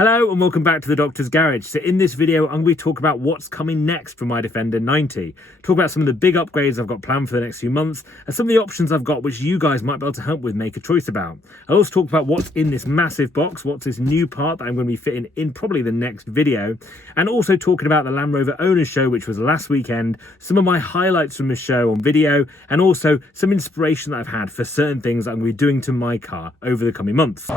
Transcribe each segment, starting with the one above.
Hello and welcome back to the Doctor's Garage. So in this video, I'm going to be talking about what's coming next for my Defender 90. Talk about some of the big upgrades I've got planned for the next few months and some of the options I've got which you guys might be able to help with make a choice about. I'll also talk about what's in this massive box, what's this new part that I'm going to be fitting in probably the next video, and also talking about the Land Rover Owners Show, which was last weekend, some of my highlights from the show on video, and also some inspiration that I've had for certain things that I'm going to be doing to my car over the coming months.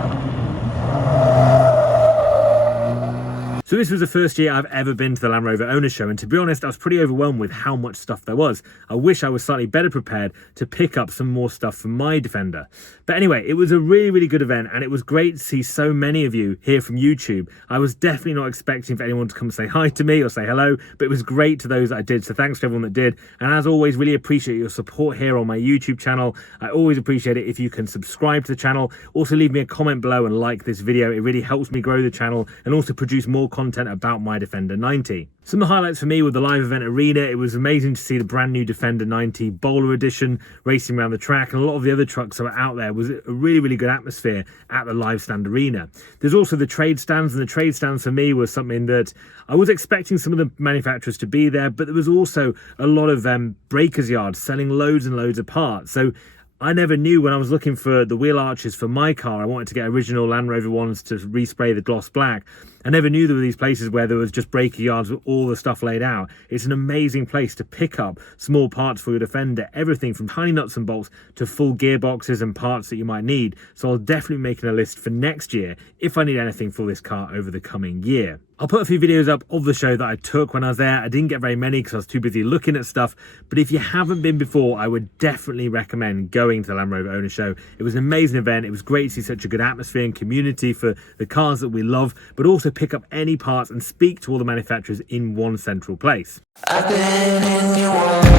So this was the first year I've ever been to the Land Rover Owners Show, and to be honest, I was pretty overwhelmed with how much stuff there was. I wish I was slightly better prepared to pick up some more stuff from my Defender. But anyway, it was a really good event, and it was great to see so many of you here from YouTube. I was definitely not expecting for anyone to come say hi to me or say hello, but it was great to those that I did, so thanks to everyone that did. And as always, really appreciate your support here on my YouTube channel. I always appreciate it if you can subscribe to the channel. Also leave me a comment below and like this video. It really helps me grow the channel and also produce more content about my Defender 90. Some of the highlights for me were the live event arena. It was amazing to see the brand new Defender 90 Bowler Edition racing around the track, and a lot of the other trucks that were out there. It was a really good atmosphere at the live stand arena. There's also the trade stands, and the trade stands for me was something that I was expecting some of the manufacturers to be there, but there was also a lot of breakers yards selling loads and loads of parts. So I never knew when I was looking for the wheel arches for my car, I wanted to get original Land Rover ones to respray the gloss black. I never knew there were these places where there was just breaker yards with all the stuff laid out. It's an amazing place to pick up small parts for your Defender, everything from tiny nuts and bolts to full gearboxes and parts that you might need. So I'll definitely be making a list for next year if I need anything for this car over the coming year. I'll put a few videos up of the show that I took when I was there. I didn't get very many because I was too busy looking at stuff, but if you haven't been before, I would definitely recommend going to the Land Rover Owner Show. It was an amazing event. It was great to see such a good atmosphere and community for the cars that we love, but also pick up any parts and speak to all the manufacturers in one central place. I've been in your world.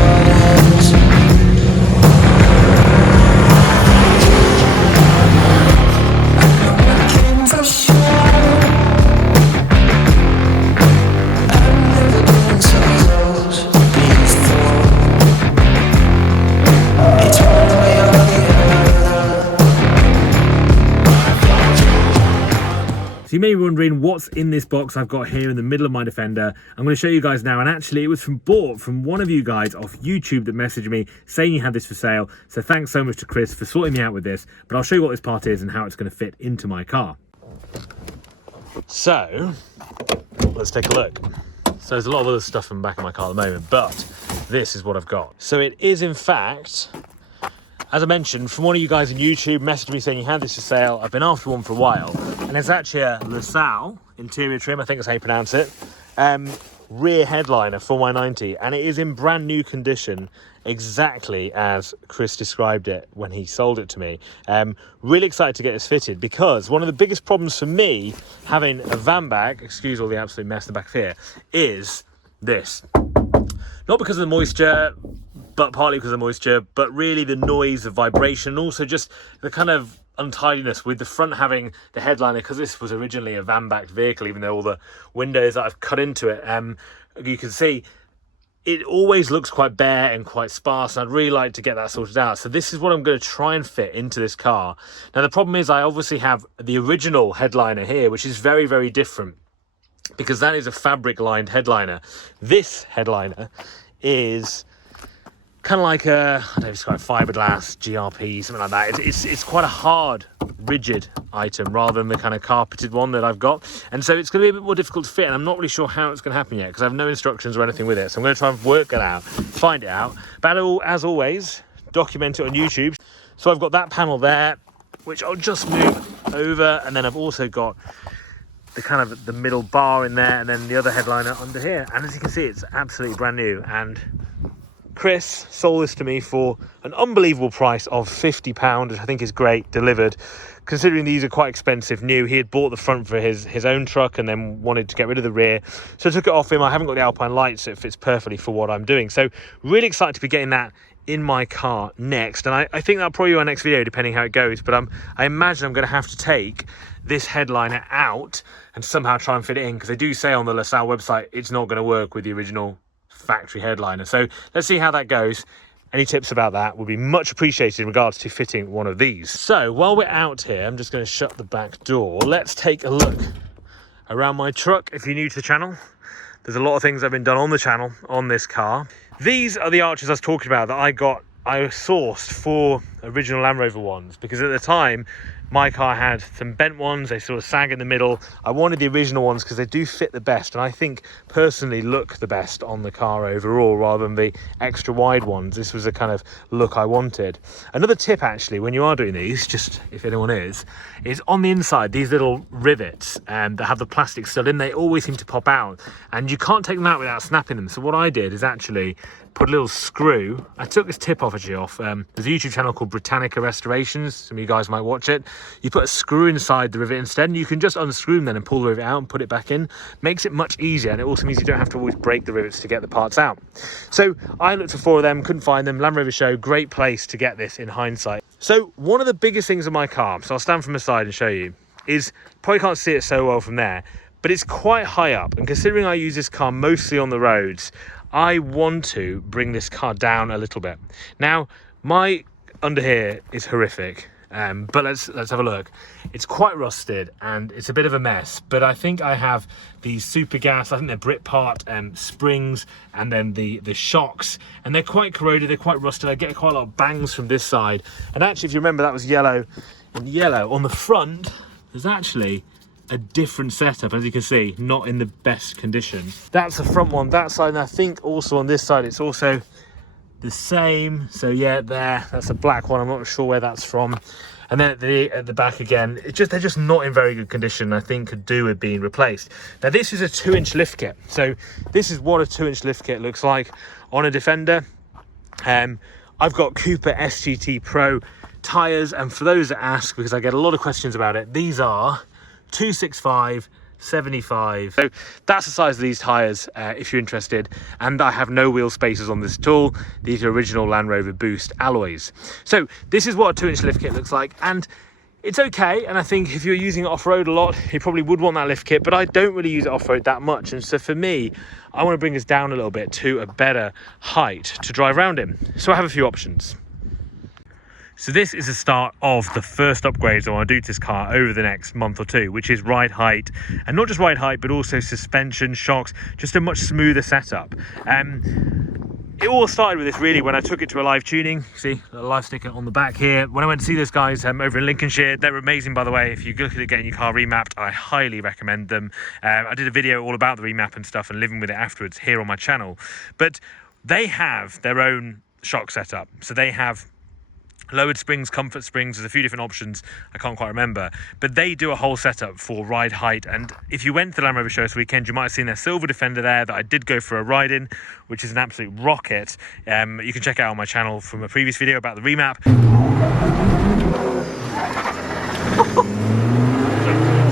You may be wondering what's in this box I've got here in the middle of my Defender. I'm going to show you guys now, and actually it was bought from one of you guys off YouTube that messaged me saying you had this for sale. So thanks so much to Chris for sorting me out with this, but I'll show you what this part is and how it's going to fit into my car. So let's take a look. So there's a lot of other stuff in the back of my car at the moment, but this is what I've got. So it is in fact, as I mentioned, from one of you guys on YouTube messaged me saying you had this for sale. I've been after one for a while, and it's actually a LRO interior trim, I think that's how you pronounce it, rear headliner for my 90, and it is in brand new condition, exactly as Chris described it when he sold it to me. Really excited to get this fitted, because one of the biggest problems for me having a van bag, excuse all the absolute mess in the back of here, is this. Not because of the moisture, but partly because of the moisture, but really the noise, the vibration, and also just the kind of untidiness with the front having the headliner, because this was originally a van-backed vehicle, even though all the windows that I've cut into it, you can see it always looks quite bare and quite sparse, and I'd really like to get that sorted out. So this is what I'm going to try and fit into this car. Now the problem is I obviously have the original headliner here, which is very different, because that is a fabric lined headliner. This headliner is kind of like a, I don't know if it's got a fiberglass GRP, something like that. It's quite a hard, rigid item rather than the kind of carpeted one that I've got. And so it's going to be a bit more difficult to fit, and I'm not really sure how it's going to happen yet because I have no instructions or anything with it. So I'm going to try and work it out, find it out. But as always, document it on YouTube. So I've got that panel there, which I'll just move over, and then I've also got the kind of the middle bar in there, and then the other headliner under here. And as you can see, it's absolutely brand new, and Chris sold this to me for an unbelievable price of £50, which I think is great, delivered. Considering these are quite expensive new, he had bought the front for his own truck and then wanted to get rid of the rear. So I took it off him. I haven't got the Alpine lights, so it fits perfectly for what I'm doing. So really excited to be getting that in my car next. And I think that'll probably be our next video, depending how it goes. But I imagine I'm going to have to take this headliner out and somehow try and fit it in, because they do say on the LaSalle website it's not going to work with the original factory headliner. So let's see how that goes. Any tips about that would be much appreciated in regards to fitting one of these. So while we're out here, I'm just going to shut the back door. Let's take a look around my truck. If you're new to the channel, there's a lot of things that have been done on the channel on this car. These are the arches I was talking about that I sourced for original Land Rover ones, because at the time my car had some bent ones, they sort of sag in the middle. I wanted the original ones because they do fit the best, and I think personally look the best on the car overall, rather than the extra wide ones. This was the kind of look I wanted. Another tip actually, when you are doing these, just if anyone is on the inside, these little rivets that have the plastic still in, they always seem to pop out, and you can't take them out without snapping them. So what I did is actually put a little screw. I took this tip off actually off. There's a YouTube channel called Britannica Restorations. Some of you guys might watch it. You put a screw inside the rivet instead, and you can just unscrew them then and pull the rivet out and put it back in. Makes it much easier, and it also means you don't have to always break the rivets to get the parts out. So I looked for 4 of them, couldn't find them. Land Rover Show, great place to get this in hindsight. So one of the biggest things in my car, so I'll stand from the side and show you, is, probably can't see it so well from there, but it's quite high up, and considering I use this car mostly on the roads, I want to bring this car down a little bit. Now, my under here is horrific, but let's have a look. It's quite rusted and it's a bit of a mess, but I think I have these super gas, I think they're Brit part springs, and then the shocks, and they're quite corroded, they're quite rusted. I get quite a lot of bangs from this side. And actually, if you remember, that was yellow. And yellow on the front, there's actually a different setup, as you can see, not in the best condition. That's the front one, that side, and I think also on this side it's also the same. So yeah, that's a black one, I'm not sure where that's from. And then at the back again, they're just not in very good condition. I think could do with being replaced. Now this is a 2-inch lift kit, so this is what a 2-inch lift kit looks like on a Defender. I've got Cooper SGT Pro tires, and for those that ask, because I get a lot of questions about it, these are 265/75. So that's the size of these tires if you're interested, and I have no wheel spacers on this at all. These are original Land Rover Boost alloys. So this is what a 2-inch lift kit looks like, and it's okay. And I think if you're using it off-road a lot, you probably would want that lift kit, but I don't really use it off-road that much, and so for me, I want to bring this down a little bit to a better height to drive around in. So I have a few options. So this is the start of the first upgrades I want to do to this car over the next month or two, which is ride height, and not just ride height, but also suspension, shocks, just a much smoother setup. It all started with this really when I took it to a live tuning. See a live sticker on the back here. When I went to see those guys over in Lincolnshire, they're amazing, by the way. If you look at getting your car remapped, I highly recommend them. I did a video all about the remap and stuff and living with it afterwards here on my channel. But they have their own shock setup. So they have lowered springs, comfort springs, there's a few different options, I can't quite remember, but they do a whole setup for ride height. And if you went to the Land Rover Show this weekend, you might have seen their silver Defender there that I did go for a ride in, which is an absolute rocket. You can check it out on my channel from a previous video about the remap.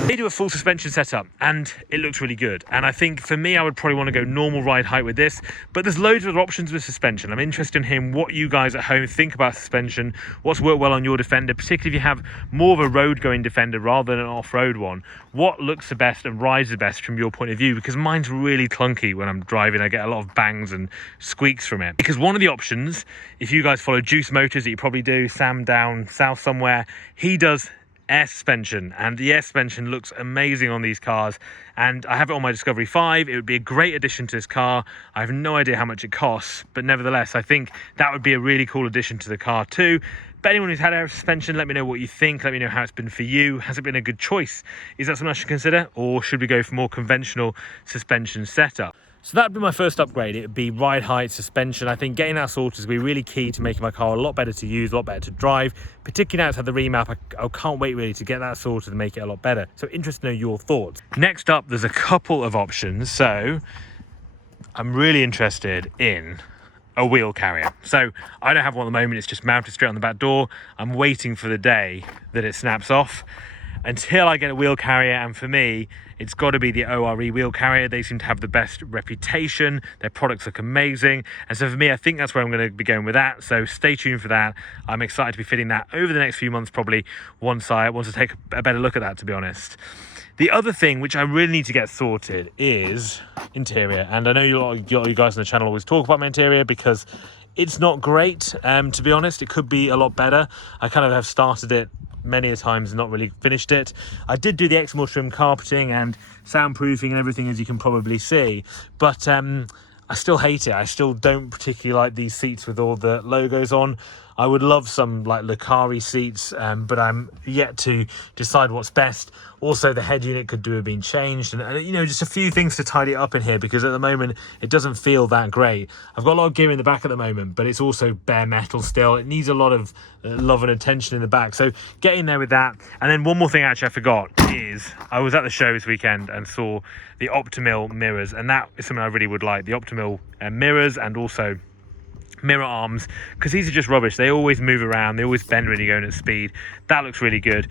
They do a full suspension setup and it looks really good, and I think for me I would probably want to go normal ride height with this, but there's loads of other options with suspension. I'm interested in hearing what you guys at home think about suspension, what's worked well on your Defender, particularly if you have more of a road going Defender rather than an off-road one. What looks the best and rides the best from your point of view, because mine's really clunky when I'm driving. I get a lot of bangs and squeaks from it. Because one of the options, if you guys follow Juice Motors, that you probably do, Sam down south somewhere, he does air suspension, and the air suspension looks amazing on these cars, and I have it on my Discovery 5. It would be a great addition to this car. I have no idea how much it costs, but nevertheless I think that would be a really cool addition to the car too. But anyone who's had air suspension, let me know what you think. Let me know how it's been for you. Has it been a good choice? Is that something I should consider, or should we go for more conventional suspension setup? So that would be my first upgrade. It would be ride height, suspension. I think getting that sorted is going to be really key to making my car a lot better to use, a lot better to drive, particularly now it's had the remap. I can't wait really to get that sorted and make it a lot better. So interested to know your thoughts. Next up, there's a couple of options. So I'm really interested in a wheel carrier. So I don't have one at the moment. It's just mounted straight on the back door. I'm waiting for the day that it snaps off until I get a wheel carrier, and for me it's got to be the ORE wheel carrier. They seem to have the best reputation, their products look amazing, and so for me I think that's where I'm going to be going with that. So stay tuned for that. I'm excited to be fitting that over the next few months, probably once I want to take a better look at that, to be honest. The other thing which I really need to get sorted is interior, and I know you guys on the channel always talk about my interior because it's not great, to be honest. It could be a lot better. I kind of have started it many a times and not really finished it. I did do the Exmoor trim carpeting and soundproofing and everything, as you can probably see, but I still hate it. I still don't particularly like these seats with all the logos on. I would love some like Lucari seats, but I'm yet to decide what's best. Also, the head unit could do have been changed, and you know, just a few things to tidy up in here, because at the moment it doesn't feel that great. I've got a lot of gear in the back at the moment, but it's also bare metal still. It needs a lot of love and attention in the back, so get in there with that. And then one more thing actually I forgot is I was at the show this weekend and saw the Optimil mirrors, and that is something I really would like, the Optimil mirrors, and also mirror arms, because these are just rubbish. They always move around, they always bend when you're going at speed. That looks really good.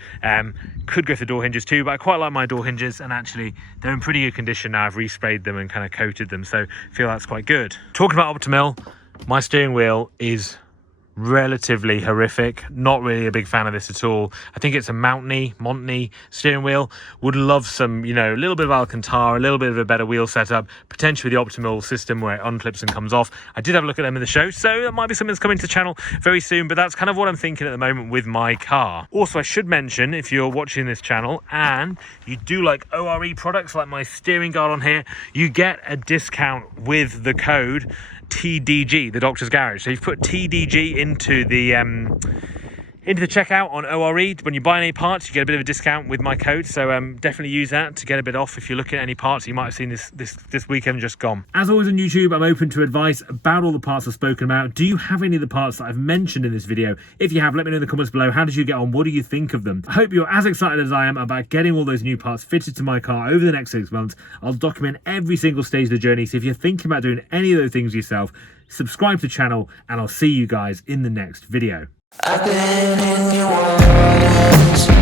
Could go for door hinges too, but I quite like my door hinges, and actually they're in pretty good condition now. I've resprayed them and kind of coated them, so I feel that's quite good. Talking about Optimil, my steering wheel is relatively horrific. Not really a big fan of this at all. I think it's a Montney steering wheel. Would love some, you know, a little bit of Alcantara, a little bit of a better wheel setup, potentially the Optimal system where it unclips and comes off. I did have a look at them in the show, so that might be something that's coming to the channel very soon, but that's kind of what I'm thinking at the moment with my car. Also, I should mention, if you're watching this channel and you do like ORE products like my steering guard on here, you get a discount with the code TDG, the Doctor's Garage. So you've put TDG into the checkout on ORE. When you buy any parts, you get a bit of a discount with my code, so definitely use that to get a bit off if you're looking at any parts you might have seen this weekend just gone. As always on YouTube, I'm open to advice about all the parts I've spoken about. Do you have any of the parts that I've mentioned in this video? If you have, let me know in the comments below. How did you get on? What do you think of them? I hope you're as excited as I am about getting all those new parts fitted to my car over the next 6 months. I'll document every single stage of the journey, so if you're thinking about doing any of those things yourself, subscribe to the channel, and I'll see you guys in the next video. I've been in your waters.